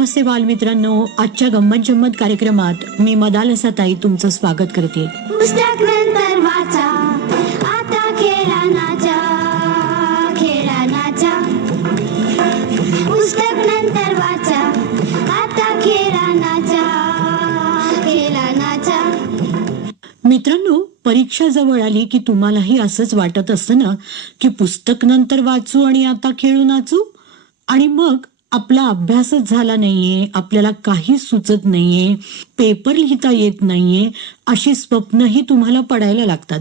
नमस्ते बालमित्रांनो. आजच्या गंमत जम्मत कार्यक्रमात मी मदालसाताई तुमचं स्वागत करते. पुस्तक नंतर वाचा. आता खेळा नाचा खेळा नाचा पुस्तक नंतर वाचा. आता खेळा नाचा खेळा नाचा मित्रांनो परीक्षा जवळ आली की तुम्हालाही असंच वाटत असतं ना की पुस्तक नंतर वाचू आणि आता खेळू नाचू? आणि मग आपला अभ्यासच झाला नाहीये आपल्याला काही सुचत नाहीये पेपर लिहिता येत नाहीये अशी स्वप्नही तुम्हाला पडायला लागतात.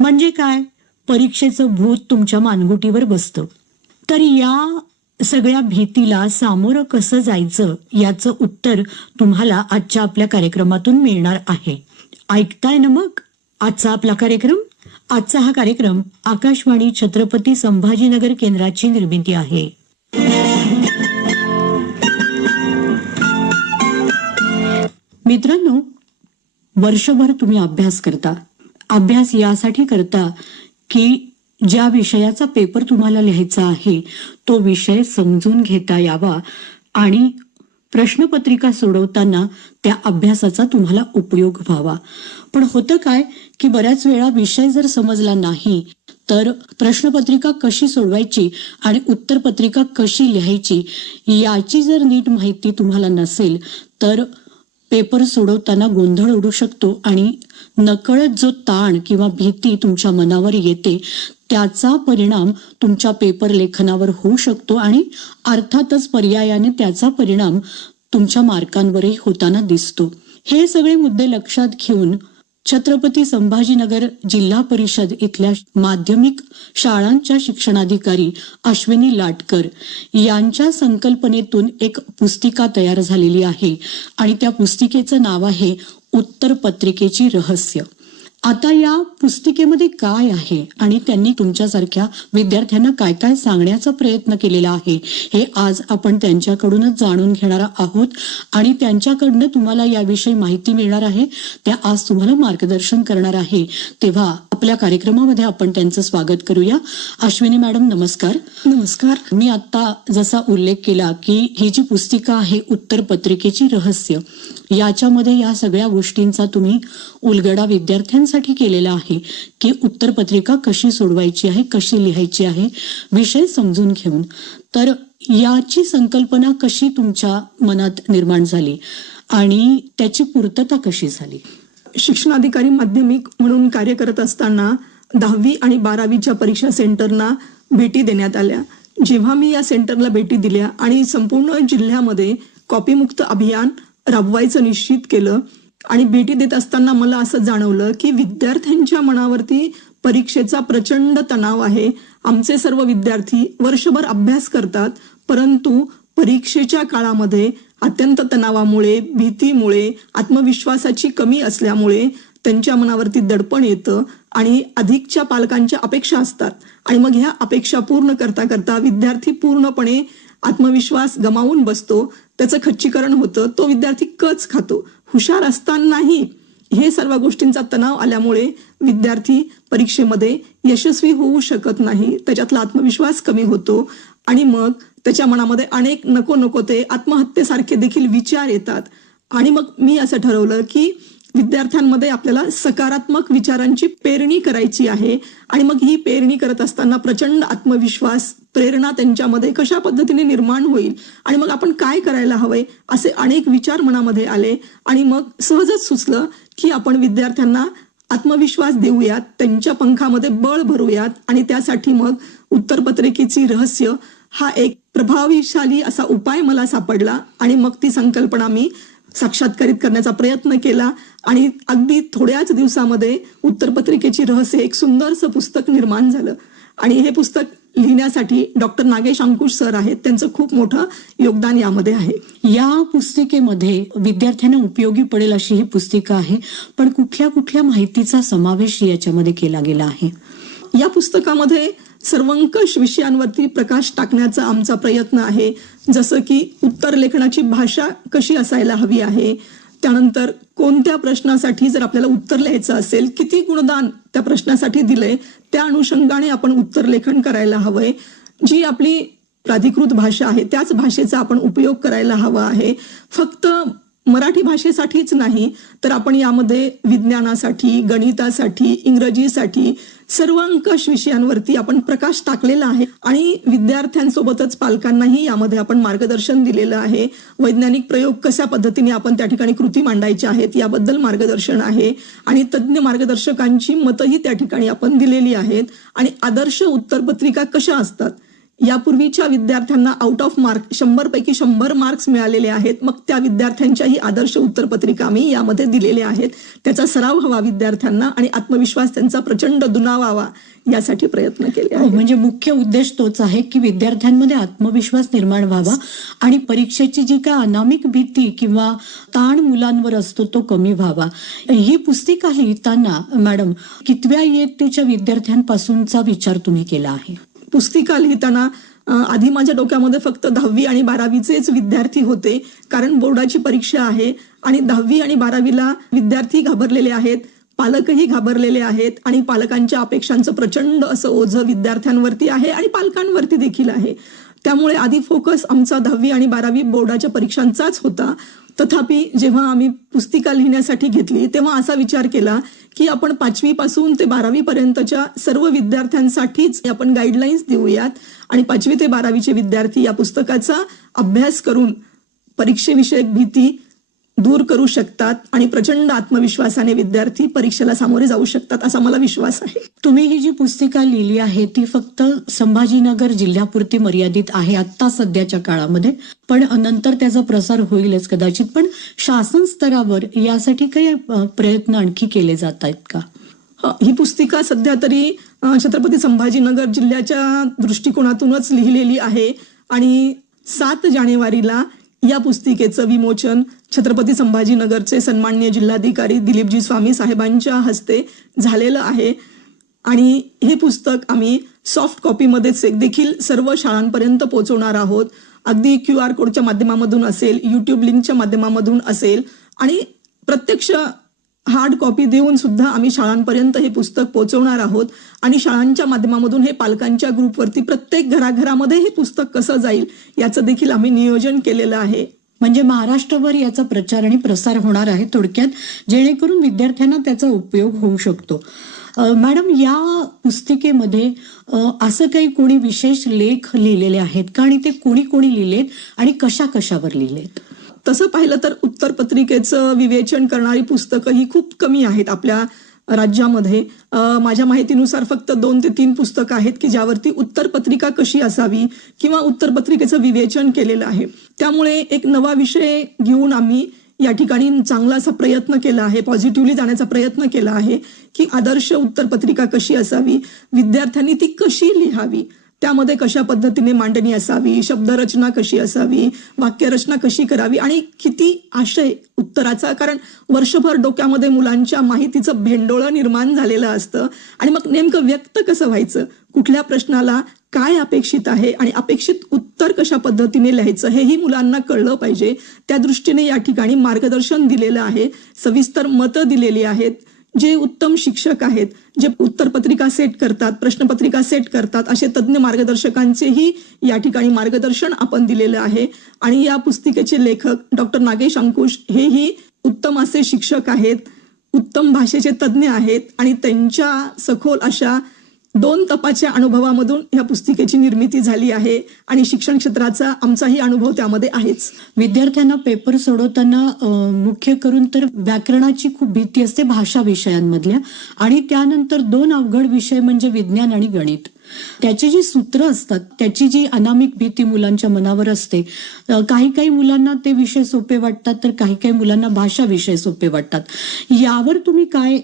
म्हणजे काय? परीक्षेचं भूत तुमच्या मानगुटीवर बसतं. तर या सगळ्या भीतीला सामोरं कसं जायचं याचं उत्तर तुम्हाला आजच्या आपल्या कार्यक्रमातून मिळणार आहे. ऐकताय ना मग? आजचा आपला कार्यक्रम? आजचा हा कार्यक्रम आकाशवाणी छत्रपती संभाजीनगर केंद्राची निर्मिती आहे. मित्रांनो वर्षभर तुम्ही अभ्यास करता. अभ्यास यासाठी करता की ज्या विषयाचा पेपर तुम्हाला लिहायचा आहे तो विषय समजून घेता यावा आणि प्रश्नपत्रिका सोडवताना त्या अभ्यासाचा तुम्हाला उपयोग व्हावा. पण होतं काय की बऱ्याच वेळा विषय जर समजला नाही तर प्रश्नपत्रिका कशी सोडवायची आणि उत्तरपत्रिका कशी लिहायची याची जर नीट माहिती तुम्हाला नसेल तर पेपर सोडवताना गोंधळ उडू शकतो आणि नकळत जो ताण किंवा भीती तुमच्या मनावर येते त्याचा परिणाम तुमच्या पेपर लेखनावर होऊ शकतो आणि अर्थातच पर्यायाने त्याचा परिणाम तुमच्या मार्कांवरही होताना दिसतो. हे सगळे मुद्दे लक्षात घेऊन छत्रपती संभाजीनगर जिल्हा परिषद इथल्या माध्यमिक शाळांच्या शिक्षणाधिकारी अश्विनी लाटकर यांच्या संकल्पनेतून एक पुस्तिका तयार झालेली आहे. आणि त्या पुस्तिकेचं नाव आहे उत्तर पत्रिकेची रहस्य. आता या पुस्तिकेमध्ये काय आहे आणि त्यांनी तुमच्यासारख्या विद्यार्थ्यांना काय काय सांगण्याचा प्रयत्न केलेला आहे हे आज आपण त्यांच्याकडूनच जाणून घेणार आहोत. आणि त्यांच्याकडनं तुम्हाला याविषयी माहिती मिळणार आहे. त्या आज तुम्हाला मार्गदर्शन करणार आहे. तेव्हा आपल्या कार्यक्रमामध्ये आपण त्यांचं स्वागत करूया. अश्विनी मॅडम नमस्कार. नमस्कार. मी आता जसा उल्लेख केला की ही जी पुस्तिका आहे उत्तर पत्रिकेची रहस्य याच्यामध्ये या सगळ्या गोष्टींचा तुम्ही उलगडा विद्यार्थ्यांसाठी केलेला आहे की उत्तरपत्रिका कशी सोडवायची आहे कशी लिहायची आहे विषय समजून घेऊन. तर याची संकल्पना कशी तुमच्या मनात निर्माण झाली आणि त्याची पूर्तता कशी झाली? शिक्षणाधिकारी माध्यमिक म्हणून कार्य करत असताना दहावी आणि बारावीच्या परीक्षा सेंटरना भेटी देण्यात आल्या. जेव्हा मी या सेंटरला भेटी दिल्या आणि संपूर्ण जिल्ह्यामध्ये कॉपीमुक्त अभियान राबवायचं निश्चित केलं. आणि भेटी देत असताना मला असं जाणवलं की विद्यार्थ्यांच्या मनावरती परीक्षेचा प्रचंड तणाव आहे. आमचे सर्व विद्यार्थी वर्षभर अभ्यास करतात परंतु परीक्षेच्या काळामध्ये अत्यंत तणावामुळे भीतीमुळे आत्मविश्वासाची कमी असल्यामुळे त्यांच्या मनावरती दडपण येतं आणि अधिकच्या पालकांच्या अपेक्षा असतात. आणि मग ह्या अपेक्षा पूर्ण करता करता विद्यार्थी पूर्णपणे आत्मविश्वास गमावून बसतो त्याचं खच्चीकरण होतं तो विद्यार्थी कच खातो. हुशार असतानाही हे सर्व गोष्टींचा तणाव आल्यामुळे विद्यार्थी परीक्षेमध्ये यशस्वी होऊ शकत नाही त्याच्यातला आत्मविश्वास कमी होतो आणि मग त्याच्या मनामध्ये अनेक नको नको ते आत्महत्येसारखे देखील विचार येतात. आणि मग मी असं ठरवलं की विद्यार्थ्यांमध्ये आपल्याला सकारात्मक विचारांची पेरणी करायची आहे. आणि मग ही पेरणी करत असताना प्रचंड आत्मविश्वास प्रेरणा त्यांच्यामध्ये कशा पद्धतीने निर्माण होईल? आणि मग आपण काय करायला हवंय असे अनेक विचार मनामध्ये आले. आणि मग सहजच सुचलं की आपण विद्यार्थ्यांना आत्मविश्वास देऊयात त्यांच्या पंखामध्ये बळ भरूयात आणि त्यासाठी मग उत्तरपत्रिकेची रहस्य हा एक प्रभावीशाली असा उपाय मला सापडला. आणि मग ती संकल्पना मी साक्षात्कारित करण्याचा प्रयत्न केला आणि अगदी थोड्याच दिवसामध्ये उत्तरपत्रिकेची रहस्य एक सुंदरसं पुस्तक निर्माण झालं. आणि हे पुस्तक लिहिण्यासाठी डॉक्टर नागेश अंकुश सर आहेत. त्यांचं खूप मोठं योगदान यामध्ये आहे. या पुस्तिकेमध्ये विद्यार्थ्यांना उपयोगी पडेल अशी ही पुस्तिका आहे पण कुठल्या कुठल्या माहितीचा समावेश याच्यामध्ये केला गेला आहे? या पुस्तकामध्ये सर्वंकष विषयांवरती प्रकाश टाकण्याचा आमचा प्रयत्न आहे. जसं की उत्तर लेखनाची भाषा कशी असायला हवी आहे. त्यानंतर कोणत्या प्रश्नासाठी जर आपल्याला उत्तर लिहायचं असेल किती गुणदान त्या प्रश्नासाठी दिलंय त्या अनुषंगाने आपण उत्तर लेखन करायला हवंय. जी आपली प्राधिकृत भाषा आहे त्याच भाषेचा आपण उपयोग करायला हवा आहे. फक्त मराठी भाषेसाठीच नाही तर आपण यामध्ये विज्ञानासाठी गणितासाठी इंग्रजीसाठी सर्व अंकश विषयांवरती आपण प्रकाश टाकलेला आहे आणि विद्यार्थ्यांसोबतच पालकांनाही यामध्ये आपण मार्गदर्शन दिलेलं आहे. वैज्ञानिक प्रयोग कशा पद्धतीने आपण त्या ठिकाणी कृती मांडायच्या आहेत याबद्दल मार्गदर्शन आहे आणि तज्ज्ञ मार्गदर्शकांची मतंही त्या ठिकाणी आपण दिलेली आहेत. आणि आदर्श उत्तरपत्रिका कशा असतात? यापूर्वीच्या विद्यार्थ्यांना आउट ऑफ मार्क शंभर पैकी शंभर मार्क्स मिळालेले आहेत. मग त्या विद्यार्थ्यांच्याही आदर्श उत्तरपत्रिका आम्ही यामध्ये दिलेल्या आहेत. त्याचा सराव हवा विद्यार्थ्यांना आणि आत्मविश्वास त्यांचा प्रचंड दुनावावा यासाठी प्रयत्न केले हो म्हणजे मुख्य उद्देश तोच आहे की विद्यार्थ्यांमध्ये आत्मविश्वास निर्माण व्हावा आणि परीक्षेची जी काय अनामिक भीती किंवा ताण मुलांवर असतो तो कमी व्हावा. ही पुस्तिका लिहिताना मॅडम कितव्या इयत्तेच्या विद्यार्थ्यांपासूनचा विचार तुम्ही केला आहे? पुस्तिका लिहिताना आधी माझ्या डोक्यामध्ये फक्त दहावी आणि बारावीचेच विद्यार्थी होते कारण बोर्डाची परीक्षा आहे आणि दहावी आणि बारावीला विद्यार्थी घाबरलेले आहेत पालकही घाबरलेले आहेत आणि पालकांच्या अपेक्षांचं प्रचंड असं ओझं विद्यार्थ्यांवरती आहे आणि पालकांवरती देखील आहे. त्यामुळे आधी फोकस आमचा दहावी आणि बारावी बोर्डाच्या परीक्षांचाच होता. तथापि जेव्हा आम्ही पुस्तिका लिहिण्यासाठी घेतली तेव्हा असा विचार केला की आपण पाचवी पासून ते बारावी पर्यंतच्या सर्व विद्यार्थ्यांसाठीच आपण गाईडलाईन्स देऊयात आणि पाचवी ते बारावीचे विद्यार्थी या पुस्तकाचा अभ्यास करून परीक्षेविषयक भीती दूर करू शकतात आणि प्रचंड आत्मविश्वासाने विद्यार्थी परीक्षेला सामोरे जाऊ शकतात असा मला विश्वास आहे. तुम्ही ही जी पुस्तिका लिहिली आहे ती फक्त संभाजीनगर जिल्ह्यापुरती मर्यादित आहे आता सध्याच्या काळामध्ये पण नंतर त्याचा प्रसार होईलच कदाचित. पण शासन स्तरावर यासाठी काही प्रयत्न आणखी केले जात आहेत का? ह, पुस्तिका सध्या तरी छत्रपती संभाजीनगर जिल्ह्याच्या दृष्टिकोनातूनच लिहिलेली आहे आणि सात जानेवारीला या पुस्तिकेचं विमोचन छत्रपती संभाजीनगरचे सन्माननीय जिल्हाधिकारी दिलीपजी स्वामी साहेबांच्या हस्ते झालेलं आहे. आणि हे पुस्तक आम्ही सॉफ्ट कॉपीमध्येच देखील सर्व शाळांपर्यंत पोहोचवणार आहोत. अगदी क्यू आर कोडच्या माध्यमामधून असेल यूट्यूब लिंकच्या माध्यमामधून असेल आणि प्रत्यक्ष हार्ड कॉपी देऊन सुद्धा आम्ही शाळांपर्यंत हे पुस्तक पोहोचवणार आहोत. आणि शाळांच्या माध्यमामधून हे पालकांच्या ग्रुपवरती प्रत्येक घराघरामध्ये हे पुस्तक कसं जाईल याचं देखील आम्ही नियोजन केलेलं आहे. म्हणजे महाराष्ट्रभर याचा प्रचार आणि प्रसार होणार आहे थोडक्यात जेणेकरून विद्यार्थ्यांना त्याचा उपयोग होऊ शकतो. मॅडम या पुस्तिकेमध्ये असं काही कोणी विशेष लेख लिहिलेले आहेत का? आणि ते कोणी कोणी लिहिलेत आणि कशा कशावर लिहिलेत? तसं पाहिलं तर उत्तरपत्रिकेचं विवेचन करणारी पुस्तकं ही खूप कमी आहेत आपल्या राज्यामध्ये. माझ्या माहितीनुसार फक्त दोन ते तीन पुस्तकं आहेत की ज्यावरती उत्तरपत्रिका कशी असावी किंवा उत्तरपत्रिकेचं विवेचन केलेलं आहे. त्यामुळे एक नवा विषय घेऊन आम्ही या ठिकाणी चांगला असा प्रयत्न केला आहे पॉझिटिव्हली जाण्याचा प्रयत्न केला आहे की आदर्श उत्तरपत्रिका कशी असावी विद्यार्थ्यांनी ती कशी लिहावी त्यामध्ये कशा पद्धतीने मांडणी असावी? शब्दरचना कशी असावी? वाक्यरचना कशी करावी? आणि किती आशय उत्तराचा? कारण वर्षभर डोक्यामध्ये मुलांच्या माहितीचं भेंडोळं निर्माण झालेलं असतं. आणि मग नेमकं व्यक्त कसं व्हायचं? कुठल्या प्रश्नाला काय अपेक्षित आहे? आणि अपेक्षित उत्तर कशा पद्धतीने लिहायचं? हेही मुलांना कळलं पाहिजे. त्या दृष्टीने या ठिकाणी मार्गदर्शन दिलेलं आहे. सविस्तर मतं दिलेली आहेत. जे उत्तम शिक्षक आहेत जे उत्तरपत्रिका सेट करतात प्रश्नपत्रिका सेट करतात असे तज्ज्ञ मार्गदर्शकांचेही या ठिकाणी मार्गदर्शन आपण दिलेलं आहे. आणि या पुस्तिकेचे लेखक डॉक्टर नागेश अंकुश हेही उत्तम असे शिक्षक आहेत उत्तम भाषेचे तज्ज्ञ आहेत आणि त्यांच्या सखोल अशा दोन तपाच्या अनुभवामधून ह्या पुस्तिकेची निर्मिती झाली आहे आणि शिक्षण क्षेत्राचा आमचाही अनुभव त्यामध्ये आहेच. विद्यार्थ्यांना पेपर सोडवताना मुख्य करून तर व्याकरणाची खूप भीती असते भाषा विषयांमधल्या आणि त्यानंतर दोन अवघड विषय म्हणजे विज्ञान आणि गणित. त्याची जी सूत्र असतात त्याची जी अनामिक भीती मुलांच्या मनावर असते काही काही मुलांना ते विषय सोपे वाटतात तर काही काही मुलांना भाषा विषय सोपे वाटतात. यावर तुम्ही काय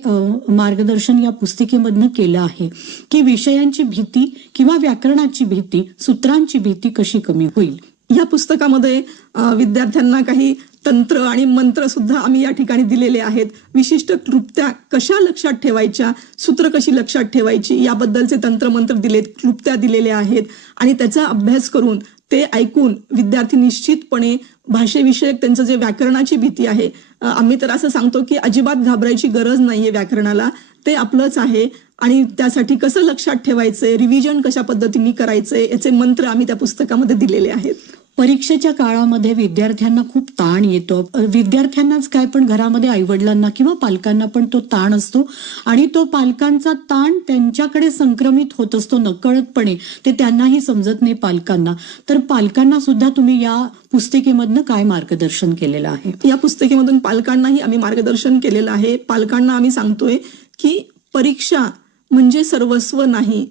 मार्गदर्शन या पुस्तिकेमधनं केलं आहे? की विषयांची भीती किंवा व्याकरणाची भीती सूत्रांची भीती कशी कमी होईल? या पुस्तकामध्ये विद्यार्थ्यांना काही तंत्र आणि मंत्र सुद्धा आम्ही या ठिकाणी दिलेले आहेत. विशिष्ट क्लुप्त्या कशा लक्षात ठेवायच्या सूत्र कशी लक्षात ठेवायची याबद्दलचे तंत्रमंत्र दिलेत क्लुप्त्या दिलेल्या आहेत. आणि त्याचा अभ्यास करून ते ऐकून विद्यार्थी निश्चितपणे भाषेविषयक त्यांचं जे व्याकरणाची भीती आहे आम्ही तर असं सांगतो की अजिबात घाबरायची गरज नाहीये व्याकरणाला. ते आपलंच आहे. आणि त्यासाठी कसं लक्षात ठेवायचंय रिव्हिजन कशा पद्धतीने करायचंय याचे मंत्र आम्ही त्या पुस्तकामध्ये दिलेले आहेत. परीक्षेच्या काळामध्ये विद्यार्थ्यांना खूप ताण येतो. विद्यार्थ्यांनाच काय पण घरामध्ये आईवडिलांना किंवा पालकांना पण तो ताण असतो आणि तो पालकांचा ताण त्यांच्याकडे संक्रमित होत असतो नकळतपणे. ते त्यांनाही समजत नाही पालकांना. तर पालकांना सुद्धा तुम्ही या पुस्तिकेमधनं काय मार्गदर्शन केलेलं आहे? या पुस्तिकेमधून पालकांनाही आम्ही मार्गदर्शन केलेलं आहे. पालकांना आम्ही सांगतोय की परीक्षा म्हणजे सर्वस्व नाही.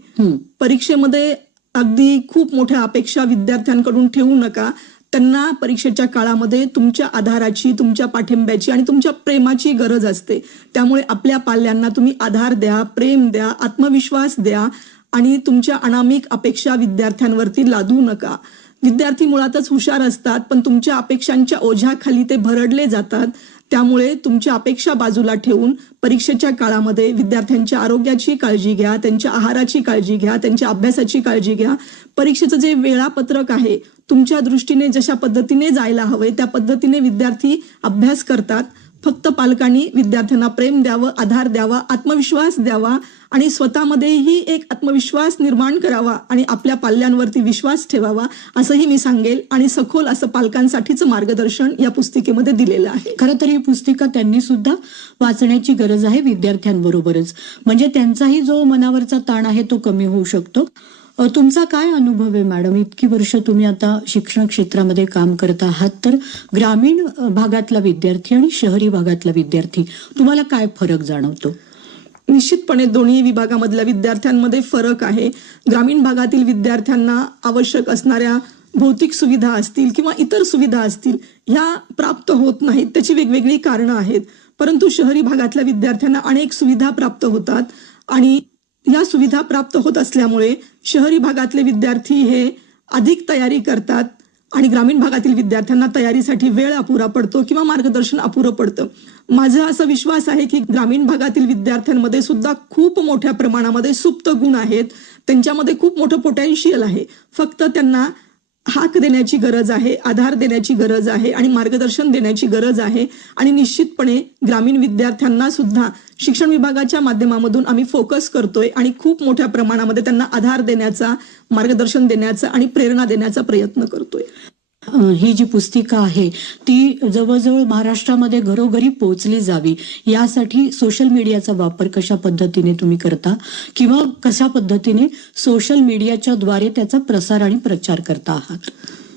परीक्षेमध्ये अगदी खूप मोठ्या अपेक्षा विद्यार्थ्यांकडून ठेवू नका. त्यांना परीक्षेच्या काळामध्ये तुमच्या आधाराची तुमच्या पाठिंब्याची आणि तुमच्या प्रेमाची गरज असते. त्यामुळे आपल्या पाल्यांना तुम्ही आधार द्या प्रेम द्या आत्मविश्वास द्या आणि तुमच्या अनामिक अपेक्षा विद्यार्थ्यांवरती लादू नका. विद्यार्थी मुळातच हुशार असतात पण तुमच्या अपेक्षांच्या ओझ्याखाली ते भरडले जातात. त्यामुळे तुमच्या अपेक्षा बाजूला ठेवून परीक्षेच्या काळामध्ये विद्यार्थ्यांच्या आरोग्याची काळजी घ्या त्यांच्या आहाराची काळजी घ्या त्यांच्या अभ्यासाची काळजी घ्या. परीक्षेचं जे वेळापत्रक आहे तुमच्या दृष्टीने जशा पद्धतीने जायला हवे त्या पद्धतीने विद्यार्थी अभ्यास करतात. फक्त पालकांनी विद्यार्थ्यांना प्रेम द्यावं आधार द्यावा आत्मविश्वास द्यावा आणि स्वतःमध्येही एक आत्मविश्वास निर्माण करावा आणि आपल्या पाल्यांवरती विश्वास ठेवावा असंही मी सांगेल आणि सखोल असं पालकांसाठीचं मार्गदर्शन या पुस्तिकेमध्ये दिलेलं आहे. खरं तर ही पुस्तिका त्यांनी सुद्धा वाचण्याची गरज आहे विद्यार्थ्यांबरोबरच. म्हणजे त्यांचाही जो मनावरचा ताण आहे तो कमी होऊ शकतो. तुमचा काय अनुभव आहे मॅडम? इतकी वर्ष तुम्ही आता शिक्षण क्षेत्रामध्ये काम करत आहात तर ग्रामीण भागातला विद्यार्थी आणि शहरी भागातला विद्यार्थी तुम्हाला काय फरक जाणवतो? निश्चितपणे दोन्ही विभागामधल्या विद्यार्थ्यांमध्ये फरक आहे. ग्रामीण भागातील विद्यार्थ्यांना आवश्यक असणाऱ्या भौतिक सुविधा असतील किंवा इतर सुविधा असतील ह्या प्राप्त होत नाहीत त्याची वेगवेगळी कारणं आहेत. परंतु शहरी भागातल्या विद्यार्थ्यांना अनेक सुविधा प्राप्त होतात आणि या सुविधा प्राप्त होत असल्यामुळे शहरी भागातले विद्यार्थी हे अधिक तयारी करतात आणि ग्रामीण भागातील विद्यार्थ्यांना तयारीसाठी वेळ अपुरा पडतो किंवा मार्गदर्शन अपुरं पडतं. माझा असा विश्वास आहे की ग्रामीण भागातील विद्यार्थ्यांमध्ये सुद्धा खूप मोठ्या प्रमाणामध्ये सुप्त गुण आहेत. त्यांच्यामध्ये खूप मोठं पोटेन्शियल आहे. फक्त त्यांना हाक देण्याची गरज आहे आधार देण्याची गरज आहे आणि मार्गदर्शन देण्याची गरज आहे आणि निश्चितपणे ग्रामीण विद्यार्थ्यांना सुद्धा शिक्षण विभागाच्या माध्यमामधून आम्ही फोकस करतोय आणि खूप मोठ्या प्रमाणामध्ये त्यांना आधार देण्याचा मार्गदर्शन देण्याचा आणि प्रेरणा देण्याचा प्रयत्न करतोय. ही जी पुस्तिका आहे ती जवळजवळ महाराष्ट्रामध्ये घरोघरी पोहोचली जावी. यासाठी सोशल मीडियाचा वापर कशा पद्धतीने तुम्ही करता? किंवा कशा पद्धतीने सोशल मीडियाच्या द्वारे त्याचा प्रसार आणि प्रचार करता आहात?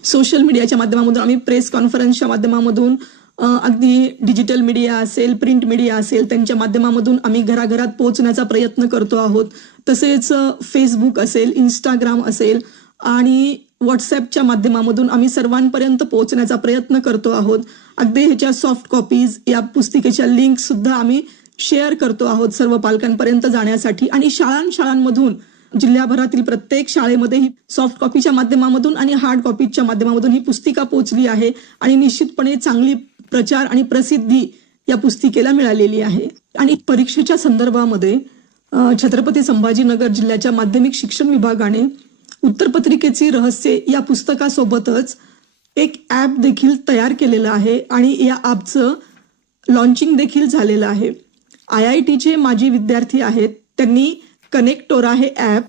सोशल मीडियाच्या माध्यमामधून आम्ही प्रेस कॉन्फरन्सच्या माध्यमामधून अगदी डिजिटल मीडिया असेल प्रिंट मीडिया असेल त्यांच्या माध्यमामधून आम्ही घराघरात पोहोचण्याचा प्रयत्न करतो आहोत. तसेच फेसबुक असेल इंस्टाग्राम असेल आणि व्हॉट्सॲपच्या माध्यमामधून आम्ही सर्वांपर्यंत पोहोचण्याचा प्रयत्न करतो आहोत. अगदी ह्याच्या सॉफ्ट कॉपीज या पुस्तिकेच्या लिंक सुद्धा आम्ही शेअर करतो आहोत सर्व पालकांपर्यंत जाण्यासाठी. आणि शाळां शाळांमधून जिल्ह्याभरातील प्रत्येक शाळेमध्ये ही सॉफ्ट कॉपीच्या माध्यमामधून आणि हार्ड कॉपीच्या माध्यमामधून ही पुस्तिका पोहोचली आहे. आणि निश्चितपणे चांगली प्रचार आणि प्रसिद्धी या पुस्तिकेला मिळालेली आहे. आणि परीक्षेच्या संदर्भामध्ये छत्रपती संभाजीनगर जिल्ह्याच्या माध्यमिक शिक्षण विभागाने उत्तरपत्रिकेची रहस्य या पुस्तकासोबतच एक ॲप देखील तयार केलेलं आहे आणि या ॲपचं लॉन्चिंग देखील झालेलं आहे. आय आय टीचे माजी विद्यार्थी आहेत. त्यांनी कनेक्टोरा हे ॲप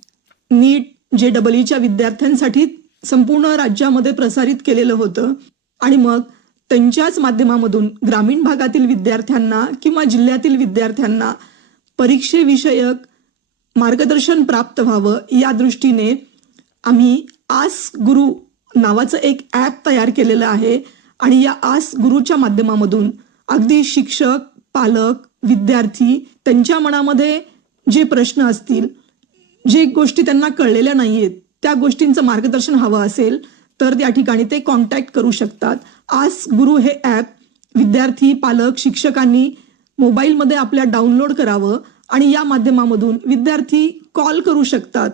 नीट जे डबल ईच्या e विद्यार्थ्यांसाठी संपूर्ण राज्यामध्ये प्रसारित केलेलं होतं. आणि मग त्यांच्याच माध्यमामधून ग्रामीण भागातील विद्यार्थ्यांना किंवा जिल्ह्यातील विद्यार्थ्यांना परीक्षेविषयक मार्गदर्शन प्राप्त व्हावं या दृष्टीने आम्ही आस गुरु नावाचं एक ॲप तयार केलेलं आहे आणि या आस गुरुच्या माध्यमामधून अगदी शिक्षक पालक विद्यार्थी त्यांच्या मनामध्ये जे प्रश्न असतील जे गोष्टी त्यांना कळलेल्या नाही आहेत त्या गोष्टींचं मार्गदर्शन हवं असेल तर त्या ठिकाणी ते कॉन्टॅक्ट करू शकतात. आस गुरु हे ॲप विद्यार्थी पालक शिक्षकांनी मोबाईलमध्ये आपल्या डाउनलोड करावं आणि या माध्यमामधून विद्यार्थी कॉल करू शकतात.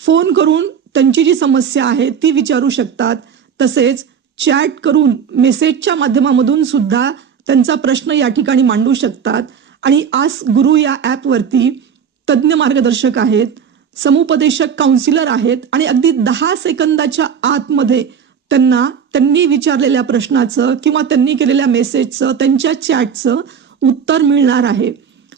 फोन करून त्यांची जी समस्या आहे ती विचारू शकतात. तसेच चॅट करून मेसेजच्या माध्यमामधून सुद्धा त्यांचा प्रश्न या ठिकाणी मांडू शकतात. आणि आज गुरु या ॲपवरती तज्ज्ञ मार्गदर्शक आहेत समुपदेशक काउन्सिलर आहेत आणि अगदी दहा सेकंदाच्या आतमध्ये त्यांना त्यांनी विचारलेल्या प्रश्नाचं किंवा त्यांनी केलेल्या मेसेजचं त्यांच्या चॅटचं उत्तर मिळणार आहे.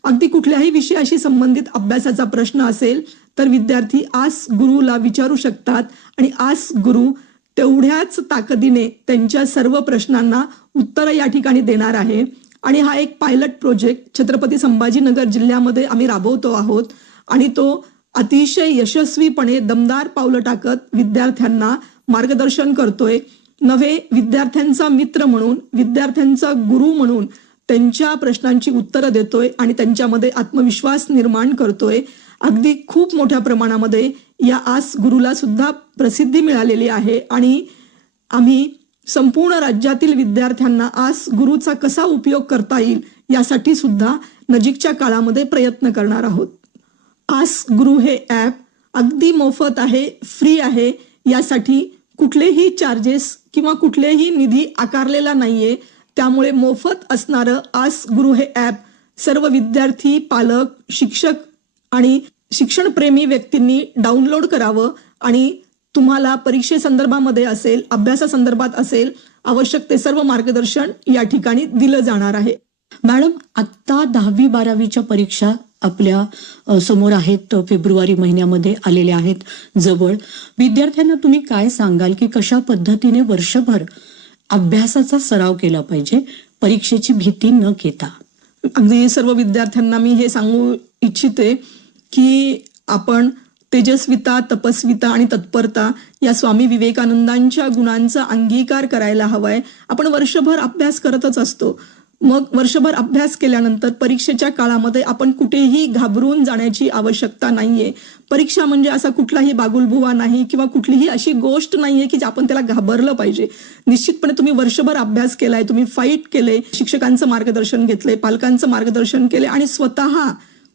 अगदी कुठल्याही विषयाशी संबंधित अभ्यासाचा प्रश्न असेल तर विद्यार्थी आस गुरुला विचारू शकतात आणि आस गुरु तेवढ्याच ताकदीने त्यांच्या सर्व प्रश्नांना उत्तरं या ठिकाणी देणार आहे. आणि हा एक पायलट प्रोजेक्ट छत्रपती संभाजीनगर जिल्ह्यामध्ये आम्ही राबवतो आहोत. आणि तो अतिशय यशस्वीपणे दमदार पावलं टाकत विद्यार्थ्यांना मार्गदर्शन करतोय. नव्हे विद्यार्थ्यांचा मित्र म्हणून विद्यार्थ्यांचा गुरु म्हणून त्यांच्या प्रश्नांची उत्तरं देतोय आणि त्यांच्यामध्ये आत्मविश्वास निर्माण करतोय. अगदी खूप मोठ्या प्रमाणामध्ये या आस गुरुला सुद्धा प्रसिद्धी मिळालेली आहे आणि आम्ही संपूर्ण राज्यातील विद्यार्थ्यांना आस गुरुचा कसा उपयोग करता येईल यासाठी सुद्धा नजीकच्या काळामध्ये प्रयत्न करणार आहोत. आस गुरु हे ॲप अगदी मोफत आहे फ्री आहे यासाठी कुठलेही चार्जेस किंवा कुठलेही निधी आकारलेला नाहीये. त्यामुळे मोफत असणारं आस गुरु हे ॲप सर्व विद्यार्थी पालक शिक्षक आणि शिक्षणप्रेमी व्यक्तींनी डाउनलोड करावं आणि तुम्हाला परीक्षेसंदर्भामध्ये असेल अभ्यासासंदर्भात असेल आवश्यक ते सर्व मार्गदर्शन या ठिकाणी दिलं जाणार आहे. मॅडम आत्ता दहावी बारावीच्या परीक्षा आपल्यासमोर आहेत फेब्रुवारी महिन्यामध्ये आलेल्या आहेत. जवळ विद्यार्थ्यांना तुम्ही काय सांगाल की कशा पद्धतीने वर्षभर अभ्यासाचा सराव केला पाहिजे? परीक्षेची भीती न घेता. अगदी सर्व विद्यार्थ्यांना मी हे सांगू इच्छिते की आपण तेजस्विता तपस्विता आणि तत्परता या स्वामी विवेकानंदांच्या गुणांचा अंगीकार करायला हवाय. आपण वर्षभर अभ्यास करतच असतो. मग वर्षभर अभ्यास केल्यानंतर परीक्षेच्या काळामध्ये आपण कुठेही घाबरून जाण्याची आवश्यकता नाहीये. परीक्षा म्हणजे असा कुठलाही बागुलबुवा नाही किंवा कुठलीही अशी गोष्ट नाहीये की आपण त्याला घाबरलं पाहिजे. निश्चितपणे तुम्ही वर्षभर अभ्यास केलाय तुम्ही फाईट केले शिक्षकांचं मार्गदर्शन घेतलंय पालकांचं मार्गदर्शन केले आणि स्वतः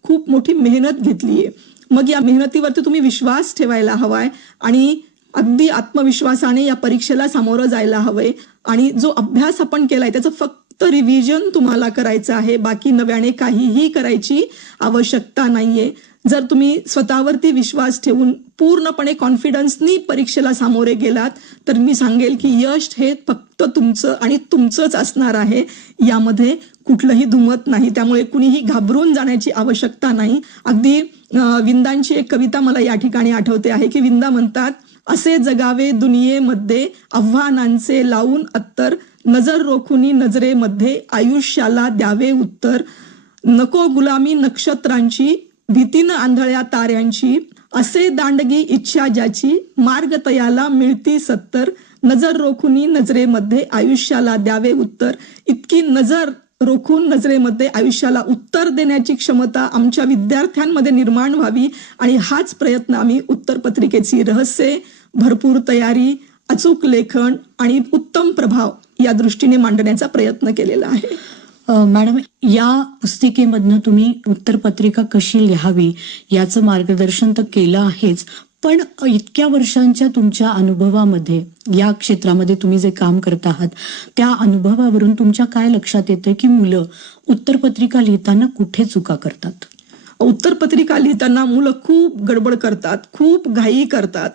खूप मोठी मेहनत घेतलीये मग या मेहनतीवरती तुम्ही विश्वास ठेवायला हवाय आणि अगदी आत्मविश्वासाने या परीक्षेला सामोरं जायला हवंय. आणि जो अभ्यास आपण केलाय त्याचं फक्त रिव्हिजन तुम्हाला करायचं आहे. बाकी नव्याने काहीही करायची आवश्यकता नाहीये. जर तुम्ही स्वतःवरती विश्वास ठेवून पूर्णपणे कॉन्फिडन्सनी परीक्षेला सामोरे गेलात तर मी सांगेल की यश हे फक्त तुमचं आणि तुमचंच असणार आहे. यामध्ये कुठलंही दुमत नाही त्यामुळे कुणीही घाबरून जाण्याची आवश्यकता नाही. अगदी विंदांची एक कविता मला या ठिकाणी आठवते आहे की विंदा म्हणतात असे जगावे दुनियेमध्ये आव्हानांचे लावून अत्तर नजर रोखुनी नजरेमध्ये आयुष्याला द्यावे उत्तर. नको गुलामी नक्षत्रांची भीतीनं आंधळ्या ताऱ्यांची असे दांडगी इच्छा ज्याची मार्ग तयाला मिळती सत्तर नजर रोखुनी नजरेमध्ये आयुष्याला द्यावे उत्तर. इतकी नजर रोखून नजरेमध्ये आयुष्याला उत्तर देण्याची क्षमता आमच्या विद्यार्थ्यांमध्ये निर्माण व्हावी आणि हाच प्रयत्न आम्ही उत्तर पत्रिकेची रहस्ये भरपूर तयारी अचूक लेखन आणि उत्तम प्रभाव या दृष्टीने मांडण्याचा प्रयत्न केलेला आहे. मॅडम या पुस्तिकेमधनं तुम्ही उत्तरपत्रिका कशी लिहावी याचं मार्गदर्शन तर केलं आहेच पण इतक्या वर्षांच्या तुमच्या अनुभवामध्ये या क्षेत्रामध्ये तुम्ही जे काम करत आहात त्या अनुभवावरून तुमच्या काय लक्षात येतं की मुलं उत्तरपत्रिका लिहिताना कुठे चुका करतात? उत्तर पत्रिका लिहिताना मुलं खूप गडबड करतात खूप घाई करतात.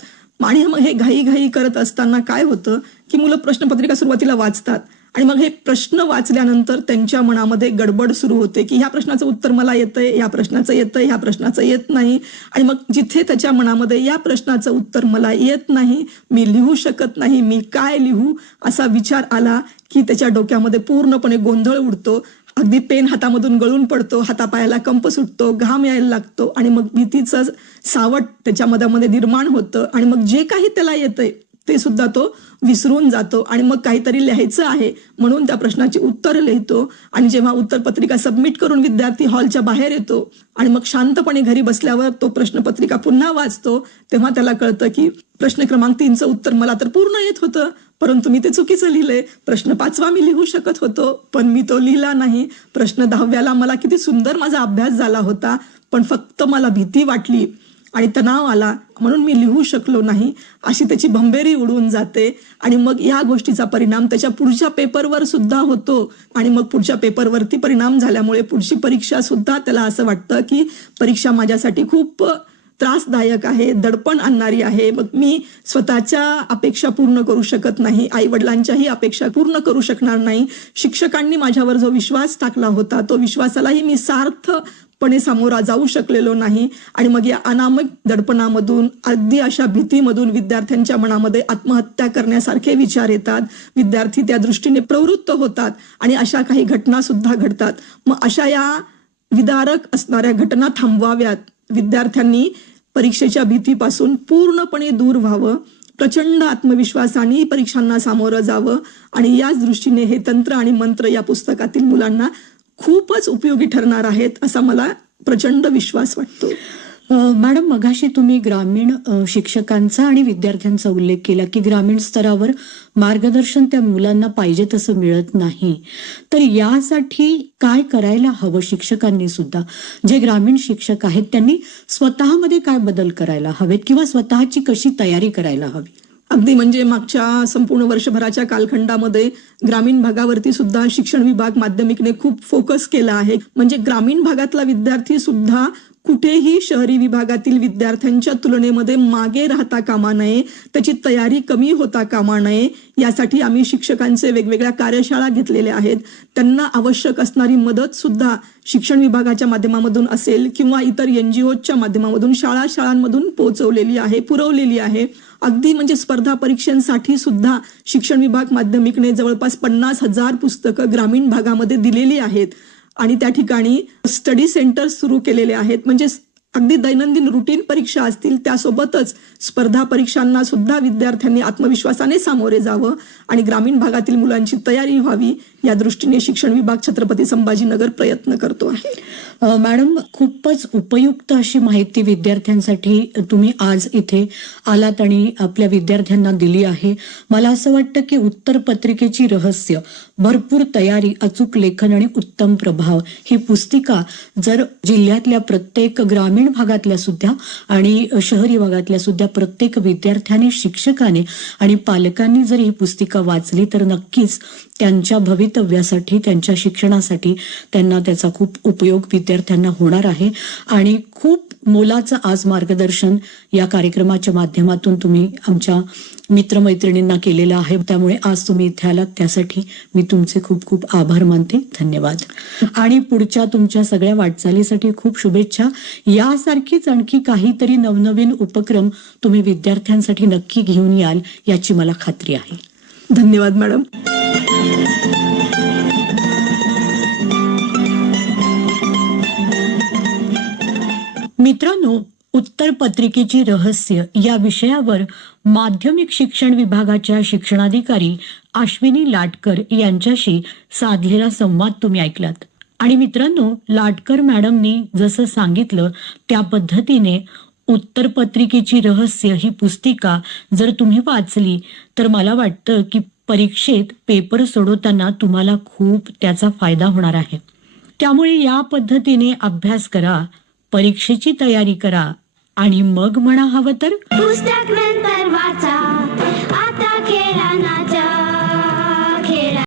आणि मग हे घाई घाई करत असताना काय होतं की मुलं प्रश्नपत्रिका सुरुवातीला वाचतात. आणि मग हे प्रश्न वाचल्यानंतर त्यांच्या मनामध्ये गडबड सुरू होते की ह्या प्रश्नाचं उत्तर मला येतंय ह्या प्रश्नाचं येतंय ह्या प्रश्नाचं येत नाही. आणि मग जिथे त्याच्या मनामध्ये या प्रश्नाचं उत्तर मला येत नाही मी लिहू शकत नाही मी काय लिहू असा विचार आला की त्याच्या डोक्यामध्ये पूर्णपणे गोंधळ उडतो. अगदी पेन हातामधून गळून पडतो हातापायाला कंप सुटतो घाम यायला लागतो आणि मग भीतीचं सावट त्याच्या मधामध्ये निर्माण होतं आणि मग जे काही त्याला येतंय ते सुद्धा तो विसरून जातो आणि मग काहीतरी लिहायचं आहे म्हणून त्या प्रश्नाची उत्तर लिहितो. आणि जेव्हा उत्तरपत्रिका सबमिट करून विद्यार्थी हॉलच्या बाहेर येतो आणि मग शांतपणे घरी बसल्यावर तो प्रश्नपत्रिका पुन्हा वाचतो तेव्हा त्याला कळतं की प्रश्न क्रमांक तीनचं उत्तर मला तर पूर्ण येत होतं. परंतु मी ते चुकीचं लिहिलंय. प्रश्न पाचवा मी लिहू शकत होतो पण मी तो लिहिला नाही. प्रश्न दहाव्याला मला किती सुंदर माझा अभ्यास झाला होता पण फक्त मला भीती वाटली. आणि तणाव आला म्हणून मी लिहू शकलो नाही. अशी त्याची भंबेरी उडून जाते. आणि मग या गोष्टीचा परिणाम त्याच्या पुढच्या पेपरवर सुद्धा होतो. आणि मग पुढच्या पेपरवरती परिणाम झाल्यामुळे पुढची परीक्षा सुद्धा त्याला असं वाटतं की परीक्षा माझ्यासाठी खूप त्रासदायक आहे दडपण आणणारी आहे. मग मी स्वतःच्या अपेक्षा पूर्ण करू शकत नाही आई वडिलांच्याही अपेक्षा पूर्ण करू शकणार नाही. शिक्षकांनी माझ्यावर जो विश्वास टाकला होता तो विश्वासालाही मी सार्थपणे सामोरा जाऊ शकलेलो नाही. आणि मग या अनामिक दडपणामधून अगदी अशा भीतीमधून विद्यार्थ्यांच्या मनामध्ये आत्महत्या करण्यासारखे विचार येतात. विद्यार्थी त्या दृष्टीने प्रवृत्त होतात आणि अशा काही घटना सुद्धा घडतात. मग अशा या विदारक असणाऱ्या घटना थांबवाव्यात. विद्यार्थ्यांनी परीक्षेच्या भीतीपासून पूर्णपणे दूर व्हावं प्रचंड आत्मविश्वासाने परीक्षांना सामोरं जावं आणि याच दृष्टीने हे तंत्र आणि मंत्र या पुस्तकातील मुलांना खूपच उपयोगी ठरणार आहेत असा मला प्रचंड विश्वास वाटतो. मॅडम मगाशी तुम्ही ग्रामीण शिक्षकांचा आणि विद्यार्थ्यांचा उल्लेख केला की ग्रामीण स्तरावर मार्गदर्शन त्या मुलांना पाहिजे तसं मिळत नाही. तर यासाठी काय करायला हवं शिक्षकांनी सुद्धा? जे ग्रामीण शिक्षक आहेत त्यांनी स्वतःमध्ये काय बदल करायला हवेत किंवा स्वतःची कशी तयारी करायला हवी? अगदी म्हणजे मागच्या संपूर्ण वर्षभराच्या कालखंडामध्ये ग्रामीण भागावरती सुद्धा शिक्षण विभाग माध्यमिकने खूप फोकस केला आहे. म्हणजे ग्रामीण भागातला विद्यार्थी सुद्धा कुठेही शहरी विभागातील विद्यार्थ्यांच्या तुलनेमध्ये मागे राहता कामा नये त्याची तयारी कमी होता कामा नये यासाठी आम्ही शिक्षकांचे वेगवेगळ्या कार्यशाळा घेतलेल्या आहेत. त्यांना आवश्यक असणारी मदत सुद्धा शिक्षण विभागाच्या माध्यमामधून असेल किंवा इतर एनजीओच्या माध्यमामधून शाळा शाळांमधून पोहोचवलेली आहे पुरवलेली आहे. अगदी म्हणजे स्पर्धा परीक्षांसाठी सुद्धा शिक्षण विभाग माध्यमिकने जवळपास पन्नास हजार पुस्तकं ग्रामीण भागामध्ये दिलेली आहेत. आणि त्या ठिकाणी स्टडी सेंटर सुरू केलेले आहेत. म्हणजे अगदी दैनंदिन रुटीन परीक्षा असतील त्यासोबतच स्पर्धा परीक्षांना सुद्धा विद्यार्थ्यांनी आत्मविश्वासाने सामोरे जावं आणि ग्रामीण भागातील मुलांची तयारी व्हावी या दृष्टीने शिक्षण विभाग छत्रपती संभाजीनगर प्रयत्न करतो आहे. मॅडम खूपच उपयुक्त अशी माहिती विद्यार्थ्यांसाठी तुम्ही आज इथे आलात आणि आपल्या विद्यार्थ्यांना दिली आहे. मला असं वाटतं की उत्तर पत्रिकेची रहस्य भरपूर तयारी अचूक लेखन आणि उत्तम प्रभाव ही पुस्तिका जर जिल्ह्यातल्या प्रत्येक ग्रामीण भागातल्या सुद्धा आणि शहरी भागातल्या सुद्धा प्रत्येक विद्यार्थ्याने शिक्षकाने आणि पालकांनी जर ही पुस्तिका वाचली तर नक्कीच त्यांच्या भवितव्यासाठी त्यांच्या शिक्षणासाठी त्यांना त्याचा खूप उपयोग विद्यार्थ्यांना होणार आहे. आणि खूप मोलाचं आज मार्गदर्शन या कार्यक्रमाच्या माध्यमातून तुम्ही आमच्या मित्रमैत्रिणींना केलेलं आहे. त्यामुळे आज तुम्ही इथे आलात. त्यासाठी मी तुमचे खूप खूप आभार मानते. धन्यवाद. आणि पुढच्या तुमच्या सगळ्या वाटचालीसाठी खूप शुभेच्छा. यासारखीच आणखी काहीतरी नवनवीन उपक्रम तुम्ही विद्यार्थ्यांसाठी नक्की घेऊन याल याची मला खात्री आहे. धन्यवाद मॅडम. मित्रांनो उत्तर पत्रिकेची रहस्य या विषयावर माध्यमिक शिक्षण विभागाच्या शिक्षणाधिकारी अश्विनी लाटकर यांच्याशी साधलेला संवाद तुम्ही ऐकलात. आणि मित्रांनो लाटकर मॅडमनी जसं सांगितलं त्या पद्धतीने उत्तर पत्रिकेची रहस्य ही पुस्तिका जर तुम्ही वाचली तर मला वाटतं की परीक्षेत पेपर सोडवताना तुम्हाला खूप त्याचा फायदा होणार आहे. त्यामुळे या पद्धतीने अभ्यास करा परीक्षेची तयारी करा आणि मग म्हणा हवं तर? पुस्तक नंतर वाचा. आता